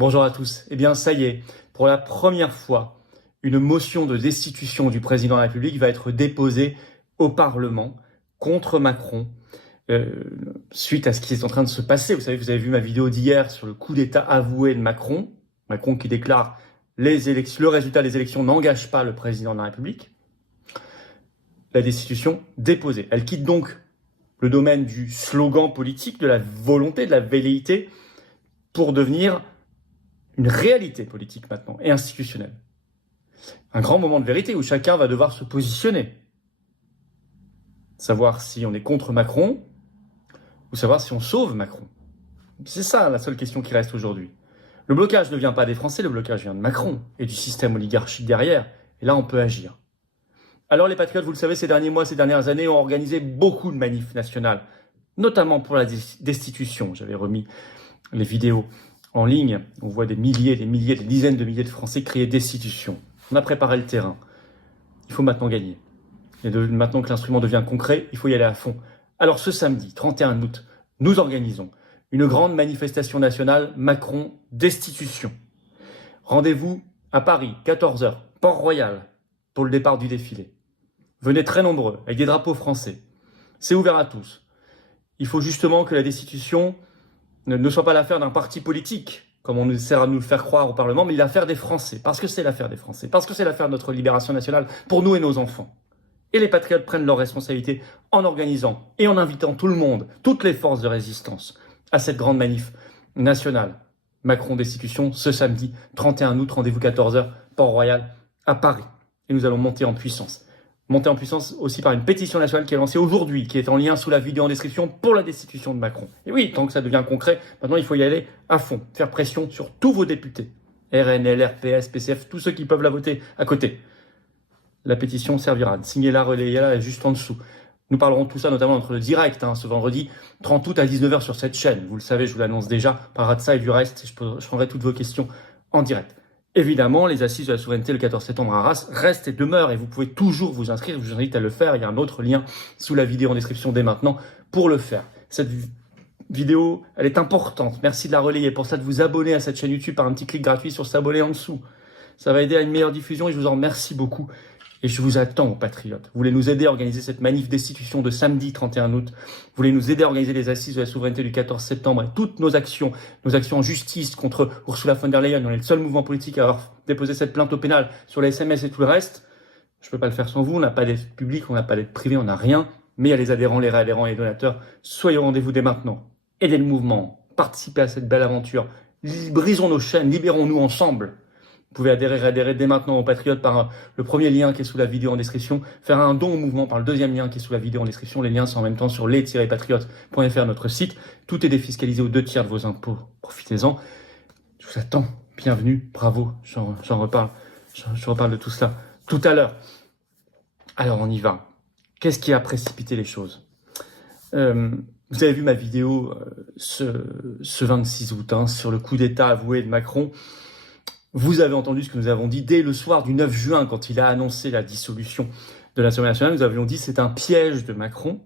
Bonjour à tous. Eh bien, ça y est, pour la première fois, une motion de destitution du président de la République va être déposée au Parlement contre Macron, suite à ce qui est en train de se passer. Vous savez, vous avez vu ma vidéo d'hier sur le coup d'État avoué de Macron. Macron qui déclare le résultat des élections n'engage pas le président de la République. La destitution déposée. Elle quitte donc le domaine du slogan politique, de la volonté, de la velléité, pour devenir une réalité politique maintenant et institutionnelle. Un grand moment de vérité où chacun va devoir se positionner. Savoir si on est contre Macron ou savoir si on sauve Macron. C'est ça la seule question qui reste aujourd'hui. Le blocage ne vient pas des Français, le blocage vient de Macron et du système oligarchique derrière. Et là, on peut agir. Alors les patriotes, vous le savez, ces derniers mois, ces dernières années, ont organisé beaucoup de manifs nationales, notamment pour la destitution. J'avais remis les vidéos en ligne. On voit des milliers, des dizaines de milliers de Français crier destitution. On a préparé le terrain. Il faut maintenant gagner. Et maintenant que l'instrument devient concret, il faut y aller à fond. Alors ce samedi, 31 août, nous organisons une grande manifestation nationale Macron destitution. Rendez-vous à Paris, 14h, Port-Royal, pour le départ du défilé. Venez très nombreux, avec des drapeaux français. C'est ouvert à tous. Il faut justement que la destitution ne soit pas l'affaire d'un parti politique, comme on essaiera de nous le faire croire au Parlement, mais l'affaire des Français, parce que c'est l'affaire des Français, parce que c'est l'affaire de notre libération nationale pour nous et nos enfants. Et les patriotes prennent leurs responsabilités en organisant et en invitant tout le monde, toutes les forces de résistance, à cette grande manif nationale. Macron destitution, ce samedi 31 août, rendez-vous 14h, Port-Royal, à Paris. Et nous allons monter en puissance. Monter en puissance aussi par une pétition nationale qui est lancée aujourd'hui, qui est en lien sous la vidéo en description pour la destitution de Macron. Et oui, tant que ça devient concret, maintenant il faut y aller à fond, faire pression sur tous vos députés. RN, LR, PS, PCF, tous ceux qui peuvent la voter à côté. La pétition servira. Signez-la, relayez-la juste en dessous. Nous parlerons de tout ça notamment entre le direct, ce vendredi 30 août à 19h sur cette chaîne. Vous le savez, je vous l'annonce déjà. On parlera de ça et du reste. Je prendrai toutes vos questions en direct. Évidemment, les assises de la souveraineté le 14 septembre à Arras restent et demeurent et vous pouvez toujours vous inscrire. Je vous invite à le faire. Il y a un autre lien sous la vidéo en description dès maintenant pour le faire. Cette vidéo, elle est importante. Merci de la relayer. Pour ça, de vous abonner à cette chaîne YouTube par un petit clic gratuit sur s'abonner en dessous. Ça va aider à une meilleure diffusion et je vous en remercie beaucoup. Et je vous attends, patriotes. Vous voulez nous aider à organiser cette manif destitution de samedi 31 août. Vous voulez nous aider à organiser les assises de la souveraineté du 14 septembre et toutes nos actions en justice contre Ursula von der Leyen. On est le seul mouvement politique à avoir déposé cette plainte au pénal sur les SMS et tout le reste. Je ne peux pas le faire sans vous. On n'a pas d'aide publique, on n'a pas d'aide privée, on n'a rien. Mais il y a les adhérents, les réadhérents et les donateurs. Soyez au rendez-vous dès maintenant. Aidez le mouvement. Participez à cette belle aventure. Brisons nos chaînes. Libérons-nous ensemble. Vous pouvez adhérer dès maintenant aux Patriotes par le premier lien qui est sous la vidéo en description, faire un don au mouvement par le deuxième lien qui est sous la vidéo en description. Les liens sont en même temps sur les-patriotes.fr, notre site. Tout est défiscalisé aux 2/3 de vos impôts. Profitez-en. Je vous attends. Bienvenue. Bravo. J'en reparle. Je reparle de tout cela tout à l'heure. Alors, on y va. Qu'est-ce qui a précipité les choses? Vous avez vu ma vidéo ce 26 août sur le coup d'État avoué de Macron. Vous avez entendu ce que nous avons dit dès le soir du 9 juin, quand il a annoncé la dissolution de l'Assemblée nationale. Nous avions dit que c'est un piège de Macron.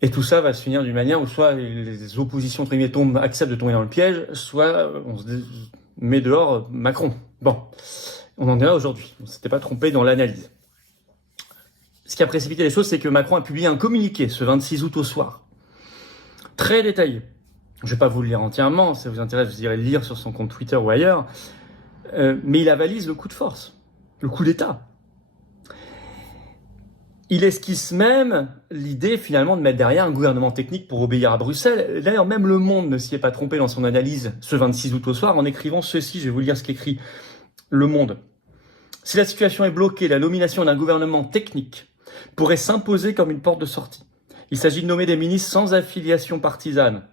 Et tout ça va se finir d'une manière où soit les oppositions acceptent de tomber dans le piège, soit on se met dehors Macron. Bon, on en est là aujourd'hui. On ne s'était pas trompé dans l'analyse. Ce qui a précipité les choses, c'est que Macron a publié un communiqué ce 26 août au soir, très détaillé. Je ne vais pas vous le lire entièrement, si ça vous intéresse, vous irez le lire sur son compte Twitter ou ailleurs. Mais il avalise le coup de force, le coup d'État. Il esquisse même l'idée finalement de mettre derrière un gouvernement technique pour obéir à Bruxelles. D'ailleurs, même Le Monde ne s'y est pas trompé dans son analyse ce 26 août au soir en écrivant ceci. Je vais vous lire ce qu'écrit Le Monde. Si la situation est bloquée, la nomination d'un gouvernement technique pourrait s'imposer comme une porte de sortie. Il s'agit de nommer des ministres sans affiliation partisane,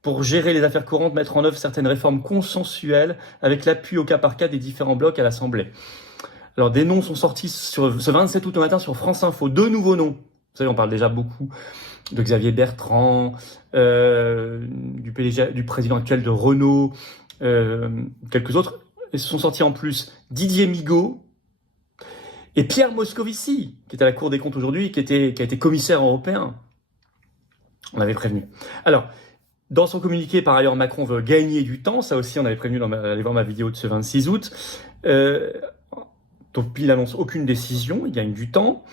pour gérer les affaires courantes, mettre en œuvre certaines réformes consensuelles avec l'appui au cas par cas des différents blocs à l'Assemblée. Alors, des noms sont sortis ce 27 août au matin sur France Info. 2 nouveaux noms. Vous savez, on parle déjà beaucoup de Xavier Bertrand, du président actuel de Renault, quelques autres. Et se sont sortis en plus Didier Migaud et Pierre Moscovici, qui est à la Cour des comptes aujourd'hui, qui a été commissaire européen. On avait prévenu. Alors, Dans son communiqué, par ailleurs, Macron veut gagner du temps. Ça aussi, on avait prévenu allez voir ma vidéo de ce 26 août. Donc, il annonce aucune décision, il gagne du temps.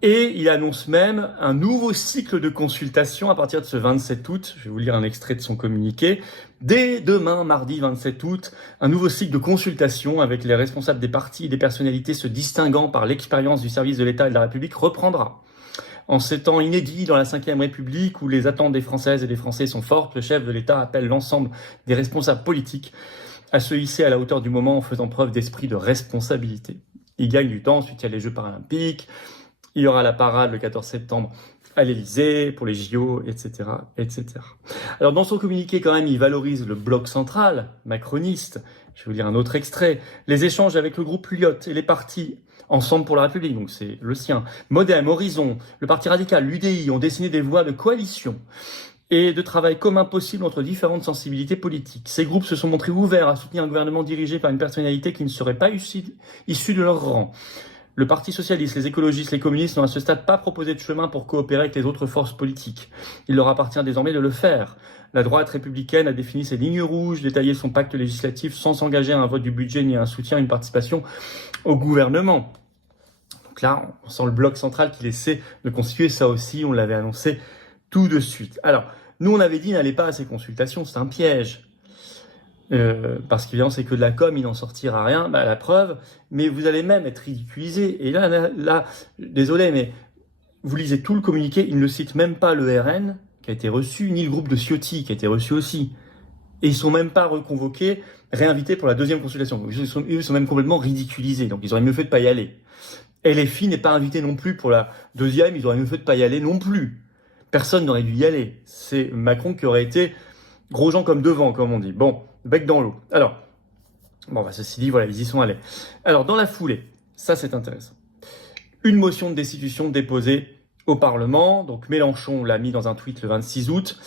Et il annonce même un nouveau cycle de consultation à partir de ce 27 août. Je vais vous lire un extrait de son communiqué. Dès demain, mardi 27 août, un nouveau cycle de consultation avec les responsables des partis et des personnalités se distinguant par l'expérience du service de l'État et de la République reprendra. En ces temps inédits dans la Ve République où les attentes des Françaises et des Français sont fortes, le chef de l'État appelle l'ensemble des responsables politiques à se hisser à la hauteur du moment en faisant preuve d'esprit de responsabilité. Il gagne du temps, ensuite il y a les Jeux paralympiques, il y aura la parade le 14 septembre à l'Élysée pour les JO, etc., etc. Alors dans son communiqué quand même, il valorise le bloc central macroniste. Je vais vous lire un autre extrait. Les échanges avec le groupe Lyot et les partis Ensemble pour la République, donc c'est le sien, Modem, Horizon, le Parti radical, l'UDI ont dessiné des voies de coalition et de travail commun possible entre différentes sensibilités politiques. Ces groupes se sont montrés ouverts à soutenir un gouvernement dirigé par une personnalité qui ne serait pas issue de leur rang. Le Parti socialiste, les écologistes, les communistes n'ont à ce stade pas proposé de chemin pour coopérer avec les autres forces politiques. Il leur appartient désormais de le faire. La droite républicaine a défini ses lignes rouges, détaillé son pacte législatif sans s'engager à un vote du budget ni à un soutien, une participation au gouvernement. Donc là, on sent le bloc central qui essaie de constituer ça aussi, on l'avait annoncé tout de suite. Alors, nous on avait dit n'allez pas à ces consultations, c'est un piège. Parce qu'évidemment c'est que de la com, il n'en sortira rien, la preuve, mais vous allez même être ridiculisé. Et là, désolé, mais vous lisez tout le communiqué, il ne cite même pas le RN qui a été reçu, ni le groupe de Ciotti qui a été reçu aussi. Et ils sont même pas reconvoqués, réinvités pour la deuxième consultation. Donc, ils sont même complètement ridiculisés, donc ils auraient mieux fait de pas y aller. LFI n'est pas invité non plus pour la deuxième, ils auraient mieux fait de pas y aller non plus. Personne n'aurait dû y aller. C'est Macron qui aurait été gros gens comme devant, comme on dit. Bon, bec dans l'eau. Alors, ceci dit, voilà, ils y sont allés. Alors, dans la foulée, ça c'est intéressant. Une motion de destitution déposée au Parlement. Donc, Mélenchon l'a mis dans un tweet le 26 août.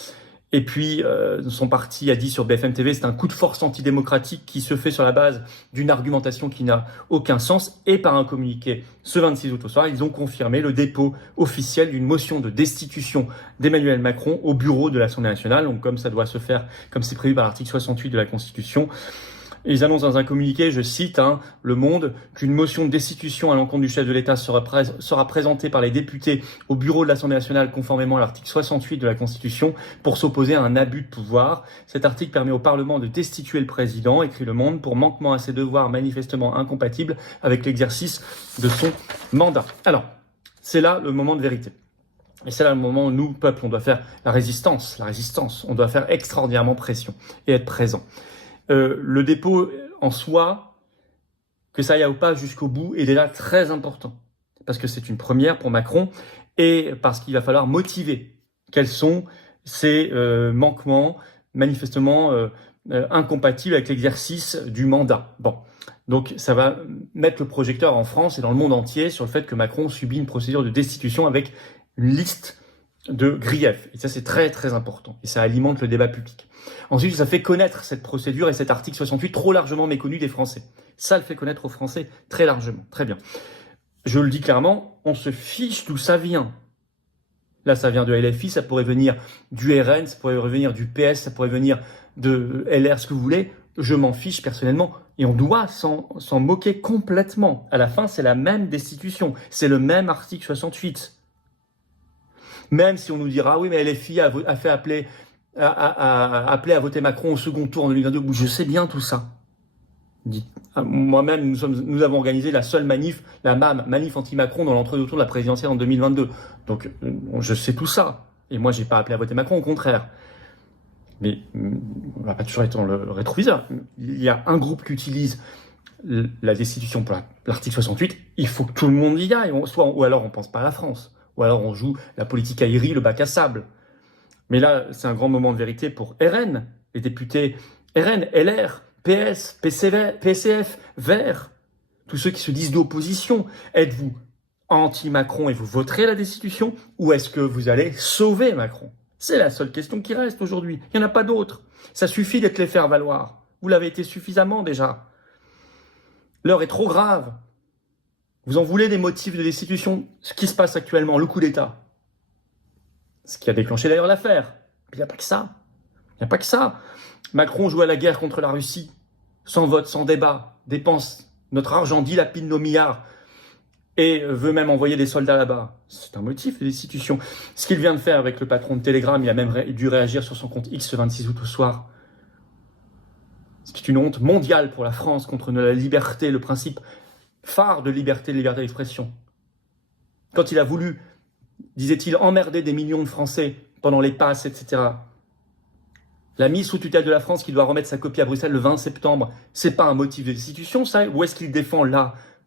Et puis, son parti a dit sur BFM TV, c'est un coup de force antidémocratique qui se fait sur la base d'une argumentation qui n'a aucun sens. Et par un communiqué, ce 26 août au soir, ils ont confirmé le dépôt officiel d'une motion de destitution d'Emmanuel Macron au bureau de l'Assemblée nationale. Donc, comme ça doit se faire, comme c'est prévu par l'article 68 de la Constitution. Ils annoncent dans un communiqué, je cite, Le Monde, qu'une motion de destitution à l'encontre du chef de l'État sera présentée par les députés au bureau de l'Assemblée nationale conformément à l'article 68 de la Constitution pour s'opposer à un abus de pouvoir. Cet article permet au Parlement de destituer le président, écrit Le Monde, pour manquement à ses devoirs manifestement incompatibles avec l'exercice de son mandat. Alors, c'est là le moment de vérité. Et c'est là le moment où nous, peuple, on doit faire la résistance. On doit faire extraordinairement pression et être présent. Le dépôt en soi, que ça aille ou pas jusqu'au bout, est déjà très important. Parce que c'est une première pour Macron et parce qu'il va falloir motiver quels sont ces manquements manifestement incompatibles avec l'exercice du mandat. Bon, donc ça va mettre le projecteur en France et dans le monde entier sur le fait que Macron subit une procédure de destitution avec une liste de griefs. Et ça, c'est très, très important. Et ça alimente le débat public. Ensuite, ça fait connaître cette procédure et cet article 68 trop largement méconnu des Français. Ça le fait connaître aux Français très largement. Très bien. Je le dis clairement, on se fiche d'où ça vient. Là, ça vient de LFI, ça pourrait venir du RN, ça pourrait venir du PS, ça pourrait venir de LR, ce que vous voulez. Je m'en fiche personnellement. Et on doit s'en moquer complètement. À la fin, c'est la même destitution. C'est le même article 68. Même si on nous dira, oui, mais LFI a fait appelé à voter Macron au second tour en 2022. Je sais bien tout ça. Moi-même, nous avons organisé la seule manif, la MAM, manif anti-Macron, dans l'entre-deux tours de la présidentielle en 2022. Donc, je sais tout ça. Et moi, j'ai pas appelé à voter Macron, au contraire. Mais on va pas toujours être dans le rétroviseur. Il y a un groupe qui utilise la destitution pour l'article 68. Il faut que tout le monde y aille. Ou alors on pense pas à la France. Ou alors on joue la politique aérie, le bac à sable. Mais là, c'est un grand moment de vérité pour RN, les députés RN, LR, PS, PCF, Verts, tous ceux qui se disent d'opposition. Êtes-vous anti-Macron et vous voterez la destitution, ou est-ce que vous allez sauver Macron? C'est la seule question qui reste aujourd'hui. Il n'y en a pas d'autre. Ça suffit d'être les faire valoir. Vous l'avez été suffisamment déjà. L'heure est trop grave. Vous en voulez des motifs de destitution? Ce qui se passe actuellement, le coup d'État. Ce qui a déclenché d'ailleurs l'affaire. Il n'y a pas que ça. Il n'y a pas que ça. Macron joue à la guerre contre la Russie, sans vote, sans débat, dépense notre argent, dilapide nos milliards et veut même envoyer des soldats là-bas. C'est un motif de destitution. Ce qu'il vient de faire avec le patron de Telegram, il a même dû réagir sur son compte X le 26 août au soir. Ce qui est une honte mondiale pour la France contre la liberté, le principe phare de liberté d'expression. Quand il a voulu, disait-il, emmerder des millions de Français pendant les passes, etc. La mise sous tutelle de la France qui doit remettre sa copie à Bruxelles le 20 septembre, c'est pas un motif de destitution, ça? Ou est-ce qu'il défend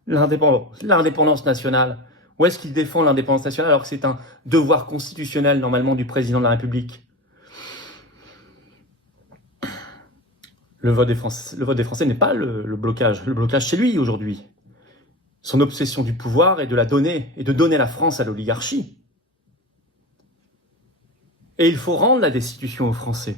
l'indépendance nationale? Ou est-ce qu'il défend l'indépendance nationale alors que c'est un devoir constitutionnel normalement du président de la République? Le vote des Français n'est pas le blocage. Le blocage, c'est lui aujourd'hui. Son obsession du pouvoir est de la donner et de donner la France à l'oligarchie. Et il faut rendre la destitution aux Français.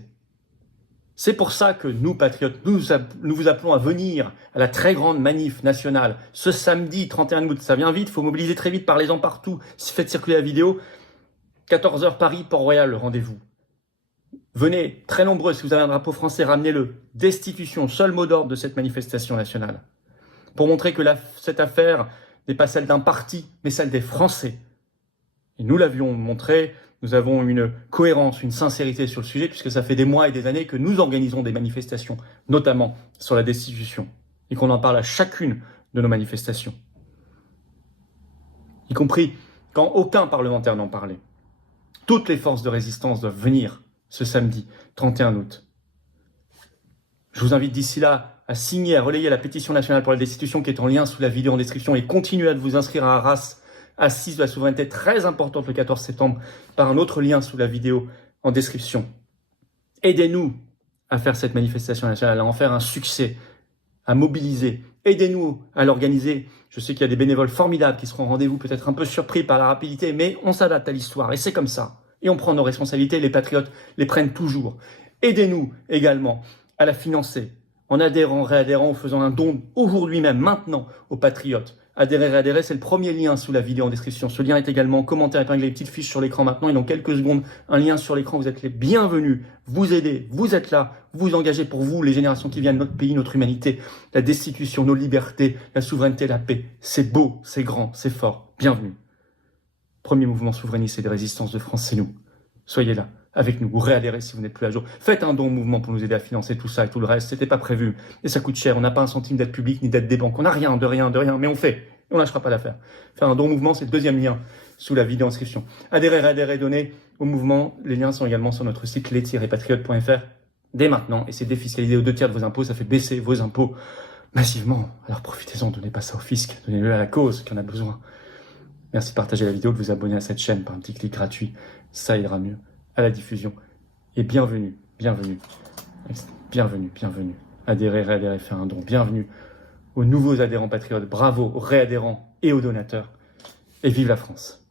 C'est pour ça que nous, patriotes, nous vous appelons à venir à la très grande manif nationale ce samedi 31 août. Ça vient vite, il faut mobiliser très vite, parlez-en partout. Faites circuler la vidéo. 14h Paris, Port-Royal, le rendez-vous. Venez, très nombreux, si vous avez un drapeau français, ramenez-le. Destitution, seul mot d'ordre de cette manifestation nationale. Pour montrer que cette affaire n'est pas celle d'un parti, mais celle des Français. Et nous l'avions montré. Nous avons une cohérence, une sincérité sur le sujet, puisque ça fait des mois et des années que nous organisons des manifestations, notamment sur la destitution, et qu'on en parle à chacune de nos manifestations. Y compris quand aucun parlementaire n'en parlait. Toutes les forces de résistance doivent venir ce samedi 31 août. Je vous invite d'ici là à signer, à relayer la pétition nationale pour la destitution qui est en lien sous la vidéo en description et continuez à vous inscrire à Arras, assise de la souveraineté très importante le 14 septembre par un autre lien sous la vidéo en description. Aidez-nous à faire cette manifestation nationale, à en faire un succès, à mobiliser. Aidez-nous à l'organiser. Je sais qu'il y a des bénévoles formidables qui seront au rendez-vous, peut-être un peu surpris par la rapidité, mais on s'adapte à l'histoire et c'est comme ça. Et on prend nos responsabilités, les patriotes les prennent toujours. Aidez-nous également à la financer en adhérant, réadhérant ou faisant un don aujourd'hui même, maintenant, aux patriotes. Adhérer, réadhérer, c'est le premier lien sous la vidéo en description. Ce lien est également commentaire, épinglé, les petites fiches sur l'écran maintenant. Et dans quelques secondes, un lien sur l'écran. Vous êtes les bienvenus. Vous aidez, vous êtes là. Vous engagez pour vous, les générations qui viennent, notre pays, notre humanité. La destitution, nos libertés, la souveraineté, la paix. C'est beau, c'est grand, c'est fort. Bienvenue. Premier mouvement souverainiste et de résistance de France, c'est nous. Soyez là, avec nous, ou réadhérez si vous n'êtes plus à jour. Faites un don au mouvement pour nous aider à financer tout ça et tout le reste. C'était pas prévu. Et ça coûte cher. On n'a pas un centime d'aide publique ni d'aide des banques. On n'a rien, de rien, mais on fait. Et on lâchera pas l'affaire. Faire un don au mouvement, c'est le deuxième lien sous la vidéo inscription. Adhérer, réadhérer, donner au mouvement. Les liens sont également sur notre site les-patriotes.fr dès maintenant. Et c'est défiscaliser aux 2/3 de vos impôts. Ça fait baisser vos impôts massivement. Alors profitez-en, donnez pas ça au fisc. Donnez-le à la cause qui en a besoin. Merci de partager la vidéo, de vous abonner à cette chaîne par un petit clic gratuit. Ça ira mieux à la diffusion. Et bienvenue, bienvenue, bienvenue, bienvenue. Adhérer, réadhérer, faire un don. Bienvenue aux nouveaux adhérents patriotes. Bravo aux réadhérents et aux donateurs. Et vive la France.